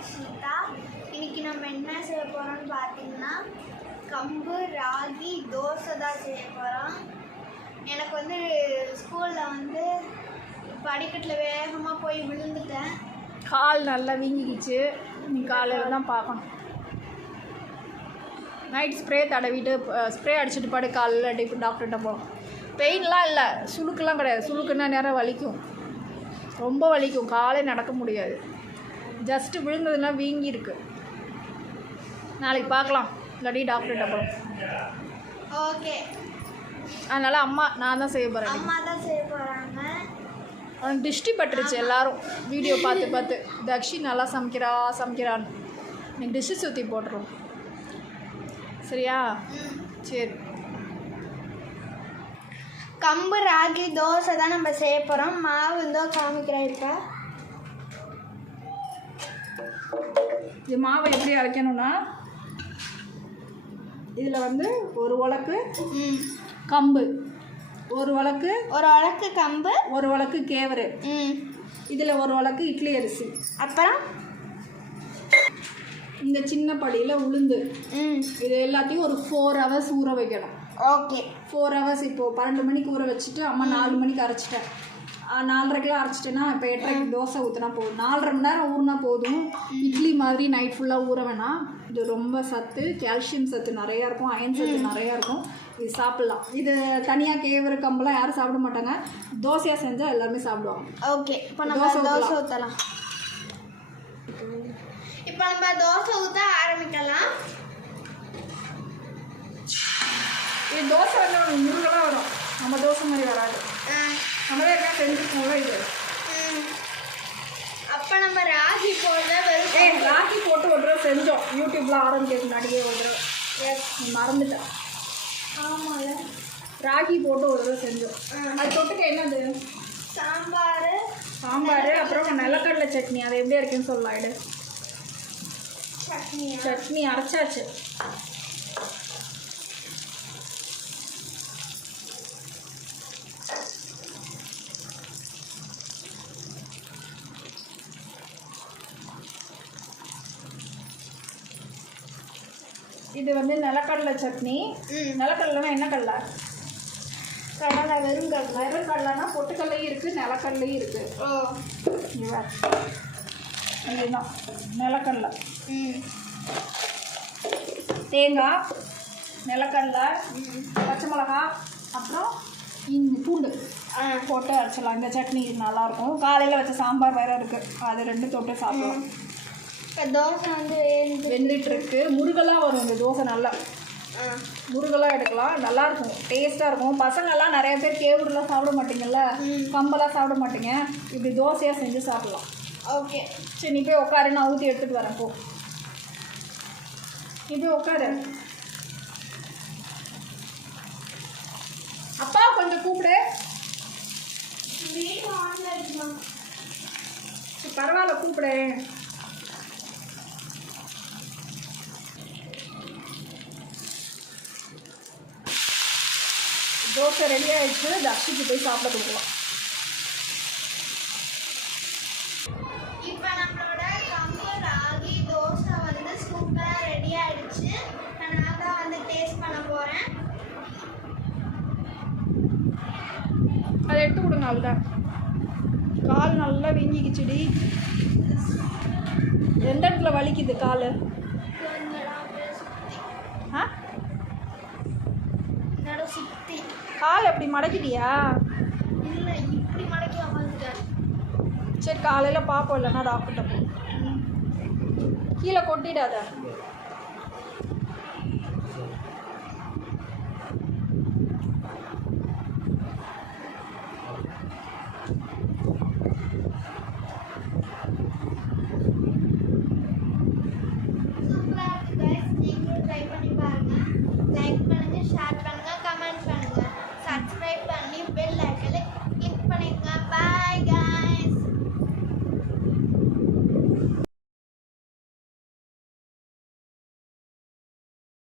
தக்ஷிதா இன்னைக்கு நம்ம என்ன செய்ய போகிறோம்னு பார்த்தீங்கன்னா கம்பு ராகி தோசை தான் செய்ய போகிறோம் எனக்கு வந்து ஸ்கூலில் வந்து படிக்கட்டில் வேகமாக போய் விழுந்துட்டேன். கால் நல்லா வீங்கிக்கிச்சு. நீ காலையில் தான் பார்க்கணும். நைட் ஸ்ப்ரே தடவிட்டு ஸ்ப்ரே அடிச்சுட்டு பாடு காலையில் டிப் டாக்டர்கிட்ட போகணும். பெயின்லாம் இல்லை. சுழுக்கெல்லாம் கிடையாது. சுழுக்குன்னா நேரம் வலிக்கும். ரொம்ப வலிக்கும். காலே நடக்க முடியாது. ஜஸ்ட்டு விழுந்ததுன்னா வீங்கி இருக்கு நாளைக்கு பார்க்கலாம். இல்லாட்டி டாக்டர்கிட்ட போகணும் ஓகே அதனால் அம்மா நான் தான் செய்ய போகிறேன் அம்மா தான் செய்ய போகிறாங்க அவனுக்கு திருஷ்டி பட்டுருச்சு எல்லாரும். வீடியோ பார்த்து பார்த்து. தக்ஷி நல்லா சமைக்கிறா சமைக்கிறான்னு. எனக்கு டிஷ்ஷு சுற்றி போட்டுரும். சரியா? சரி. கம்பு ராகி தோசை தான் நம்ம செய்ய போகிறோம் மாவு இருந்தோ காமிக்கிறேன் இப்போ இது மாவை எப்படி அரைக்கணும்னா இதில் வந்து ஒரு உலக்கு கம்பு ஒரு உலக்கு ஒரு உலக்கு கம்பு ஒரு உலக்கு கேவரு இதில் ஒரு உலக்கு இட்லி அரிசி. அப்புறம்? இந்த சின்ன படியில் உளுந்து. இது எல்லாத்தையும் ஒரு ஃபோர் ஹவர்ஸ் ஊற வைக்கணும். ஓகே. ஃபோர் ஹவர்ஸ் இப்போது பன்னெண்டு மணிக்கு ஊற வச்சுட்டு அம்மா நாலு மணிக்கு அரைச்சிட்டேன். ஆ, நாலரைக்கெல்லாம் அரைச்சிட்டேன்னா இப்போ எட்டரைக்கு தோசை ஊற்றினா போதும். நாலரை மணி நேரம் ஊறினா போதும். இட்லி மாதிரி நைட் ஃபுல்லாக ஊற வேணாம் இது ரொம்ப சத்து. கால்சியம் சத்து நிறையா இருக்கும். அயன் சத்து நிறையா இருக்கும். இது சாப்பிட்லாம். இது தனியாக கேவரு கம்பெல்லாம் யாரும் சாப்பிட மாட்டாங்க. தோசையாக செஞ்சால் எல்லாருமே சாப்பிடுவாங்க. ஓகே. இப்போ நம்ம தோசை. ஊற்றலாம் இப்போ நம்ம தோசை ஊற்ற ஆரம்பிக்கலாம். இது தோசை வந்து முருகலாக வரும். நம்ம தோசை மாதிரி வராது. நம்மளே என்ன செஞ்சுருக்கோம்ல இது. அப்போ நம்ம ராகி போடுற வெறும் ஏய் ராக்கி போட்டு ஒரு தடவை செஞ்சோம். யூடியூப்ல ஆரம்பிக்கிறதுக்கு முன்னாடியே ஒரு தடவை. எஸ் மறந்துட்டேன் ஆமால. ராகி போட்டு ஒரு தடவை செஞ்சோம். அது தொட்டுக்க என்னது? சாம்பார். சாம்பார் அப்புறம் நிலக்கடலை சட்னி. அது எப்படி இருக்குன்னு சொல்லலாம் எடு சட்னியா? சட்னி அரைச்சாச்சு. இது வந்து நிலக்கடலை சட்னி. நிலக்கடலைனா என்ன கடலை? கடலை வெறும் கடலை வெறும் கடலைனா பொட்டுக்கடலையும் இருக்குது நிலக்கடலையும் இருக்குது ஓ. இதுதான். நிலக்கடலை. ம். தேங்காய் நிலக்கடலை பச்சை மிளகா அப்புறம் இஞ்சி பூண்டு போட்டு அரைச்சிடலாம். இந்த சட்னி நல்லாயிருக்கும் காலையில் வச்ச சாம்பார் வேறு இருக்குது அது ரெண்டு தொட்டு சாப்பிடலாம். இப்போ தோசை வந்து வேந்து வெந்துட்டுருக்கு. முருகலாக வரும் இந்த தோசை நல்லா. ஆ. முருகலாக எடுக்கலாம். நல்லாயிருக்கும் டேஸ்ட்டாக இருக்கும். பசங்கள்லாம் நிறைய பேர் கேவுருலாம் சாப்பிட மாட்டீங்கல்ல. கம்பெல்லாம் சாப்பிட மாட்டீங்க. இப்படி தோசையாக செஞ்சு சாப்பிடலாம். ஓகே. சரி நீ போய் உட்காரு. நான் ஊற்றி எடுத்துகிட்டு வரேன். போ. நீ போய் உட்காரு. அப்பா கொஞ்சம் கூப்பிடு. இருக்குமா? பரவாயில்ல கூப்பிடு. தோசை ரெடி ஆயிடுச்சு. தக்ஷிக்கு போய் சாப்பிட கொடுக்கலாம். இப்போ நம்மளோட கம்பு ராகி தோசை வந்து சூப்பராக ரெடி நான் தான் வந்து டேஸ்ட் பண்ண போகிறேன் அதை எடுத்து கொடுங்க அவ்வளோதான் கால் நல்லா வீங்கிக்கிச்சுடி. எந்த இடத்துல வலிக்குது கால்? ஆ என்னோட சுத்தி கால் எப்படி மடக்கிட்டியா? சரி காலையில் பார்ப்போம் இல்லைன்னா டாக்டர்கிட்ட போ. கீழே கொட்டிடாத. Hindi pa